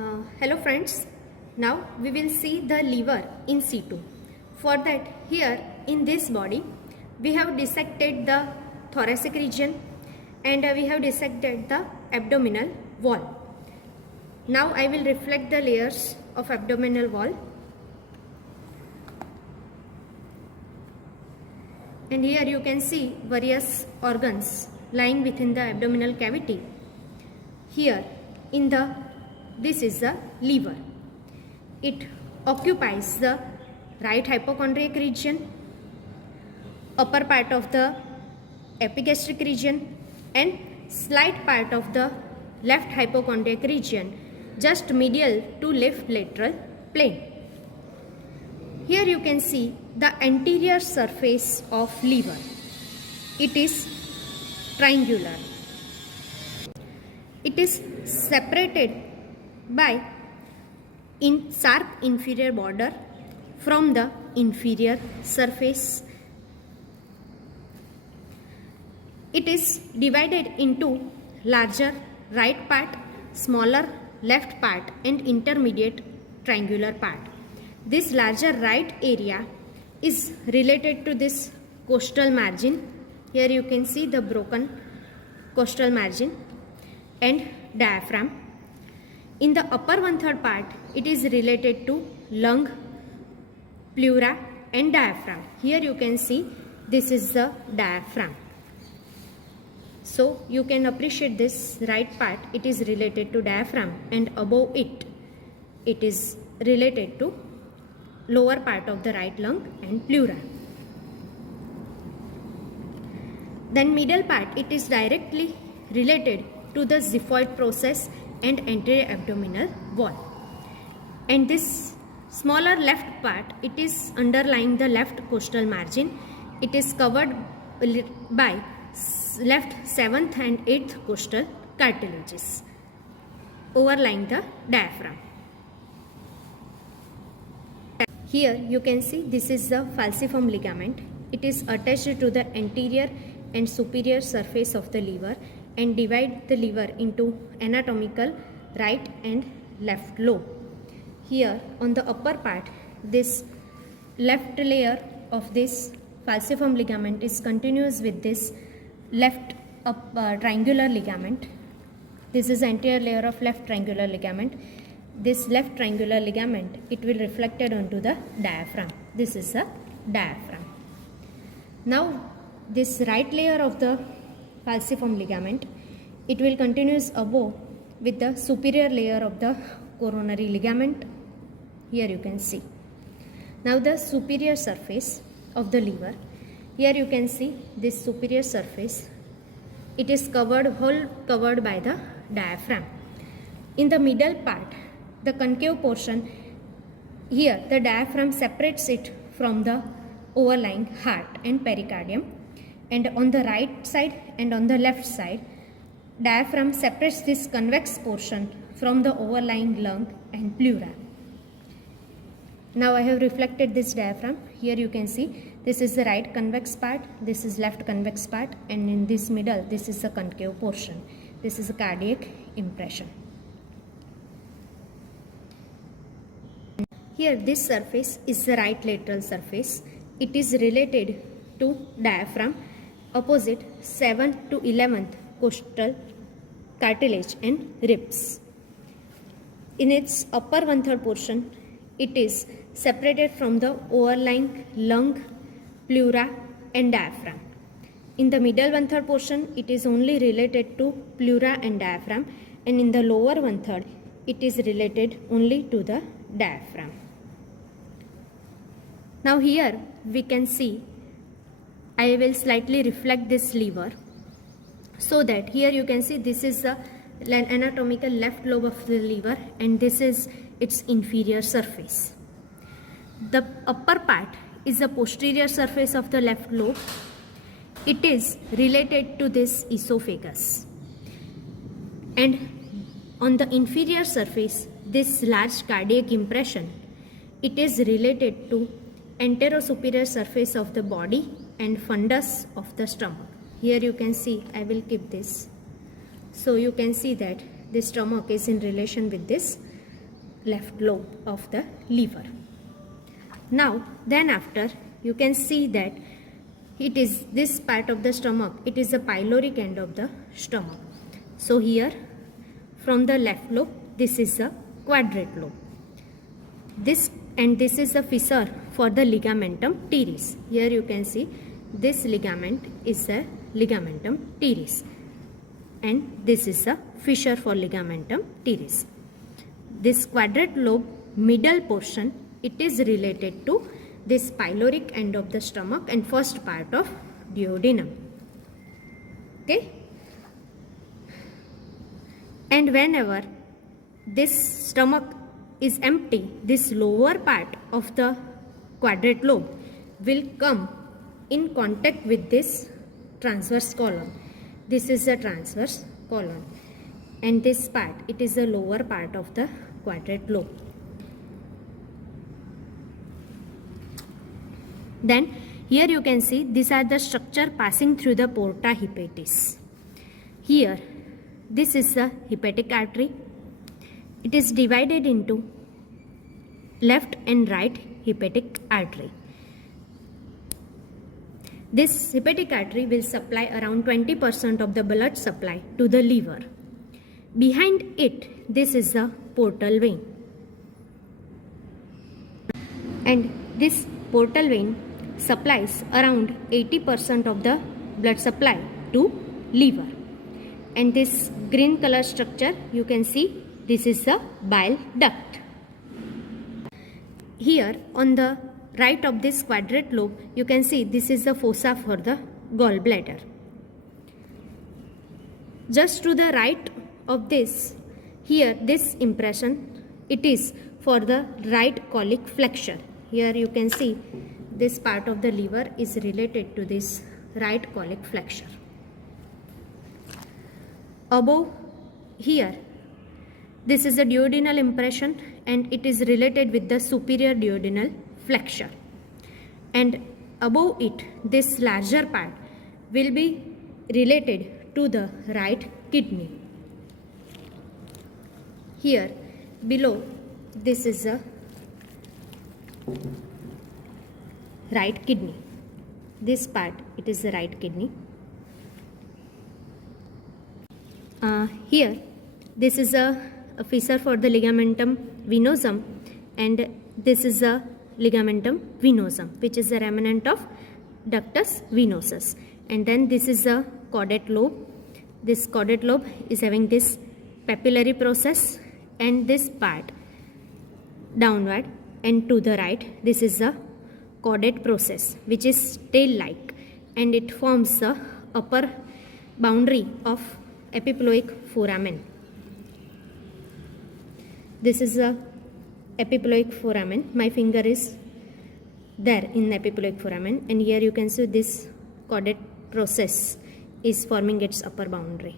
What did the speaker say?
Hello friends, now we will see the liver in situ. For that, here in this body we have dissected the thoracic region and we have dissected the abdominal wall. Now I will reflect the layers of abdominal wall, and here you can see various organs lying within the abdominal cavity. Here this is the liver. It occupies the right hypochondriac region, upper part of the epigastric region and slight part of the left hypochondriac region, just medial to left lateral plane. Here you can see the anterior surface of liver. It is triangular. It is separated by sharp inferior border from the inferior surface. It is divided into larger right part, smaller left part and intermediate triangular part. This larger right area is related to this costal margin. Here you can see the broken costal margin and diaphragm. In the upper 1/3 part, it is related to lung, pleura and diaphragm. Here you can see this is the diaphragm. So you can appreciate this right part, it is related to diaphragm, and above it is related to lower part of the right lung and pleura. Then middle part, it is directly related to the xiphoid process and anterior abdominal wall. And this smaller left part, it is underlying the left costal margin. It is covered by left 7th and 8th costal cartilages overlying the diaphragm. Here you can see this is the falciform ligament. It is attached to the anterior and superior surface of the liver and divide the liver into anatomical right and left lobe. Here on the upper part, this left layer of this falciform ligament is continuous with this left triangular ligament. This is anterior layer of left triangular ligament. This left triangular ligament, it will reflected onto the diaphragm. This is the diaphragm. Now this right layer of the falciform ligament, it will continues above with the superior layer of the coronary ligament. Here you can see. Now the superior surface of the liver. Here you can see this superior surface. It is covered by the diaphragm. In the middle part, the concave portion, here the diaphragm separates it from the overlying heart and pericardium. And on the right side and on the left side, diaphragm separates this convex portion from the overlying lung and pleura. Now I have reflected this diaphragm. Here you can see this is the right convex part, this is left convex part, and in this middle this is the concave portion. This is a cardiac impression. Here this surface is the right lateral surface. It is related to diaphragm opposite 7th to 11th costal cartilage and ribs. In its upper 1/3 portion, it is separated from the overlying lung, pleura and diaphragm. In the middle 1/3 portion, it is only related to pleura and diaphragm, and in the lower 1/3, it is related only to the diaphragm. Now here we can see, I will slightly reflect this liver so that here you can see this is the anatomical left lobe of the liver and this is its inferior surface. The upper part is the posterior surface of the left lobe. It is related to this esophagus. And on the inferior surface, this large cardiac impression, it is related to anterosuperior surface of the body and fundus of the stomach. Here you can see, I will keep this. So you can see that the stomach is in relation with this left lobe of the liver. Now then after you can see that it is this part of the stomach, it is the pyloric end of the stomach. So here from the left lobe, this is the quadrate lobe. This is the fissure for the ligamentum teres. Here you can see this ligament is a ligamentum teres, and this is a fissure for ligamentum teres. This quadrate lobe middle portion, it is related to this pyloric end of the stomach and first part of duodenum. Okay, and whenever this stomach is empty, this lower part of the quadrate lobe will come in contact with this transverse colon. This is the transverse colon, and this part, it is the lower part of the quadrate lobe. Then here you can see these are the structure passing through the porta hepatis. Here this is the hepatic artery. It is divided into left and right hepatic artery. This hepatic artery will supply around 20% of the blood supply to the liver. Behind it, this is the portal vein. And this portal vein supplies around 80% of the blood supply to liver. And this green color structure, you can see this is the bile duct. Here on the right of this quadrate lobe, you can see this is the fossa for the gallbladder. Just to the right of this, here this impression, it is for the right colic flexure. Here you can see this part of the liver is related to this right colic flexure. Above here, this is a duodenal impression, and it is related with the superior duodenal flexure. And above it, this larger part will be related to the right kidney. Here below, this is a right kidney. This part, it is the right kidney. Here, this is a fissure for the ligamentum venosum, and this is a ligamentum venosum, which is a remnant of ductus venosus. And then this is a caudate lobe. This caudate lobe is having this papillary process, and this part downward and to the right, this is a caudate process, which is tail-like, and it forms the upper boundary of epiploic foramen. This is a epiploic foramen. My finger is there in the epiploic foramen, and here you can see this caudate process is forming its upper boundary.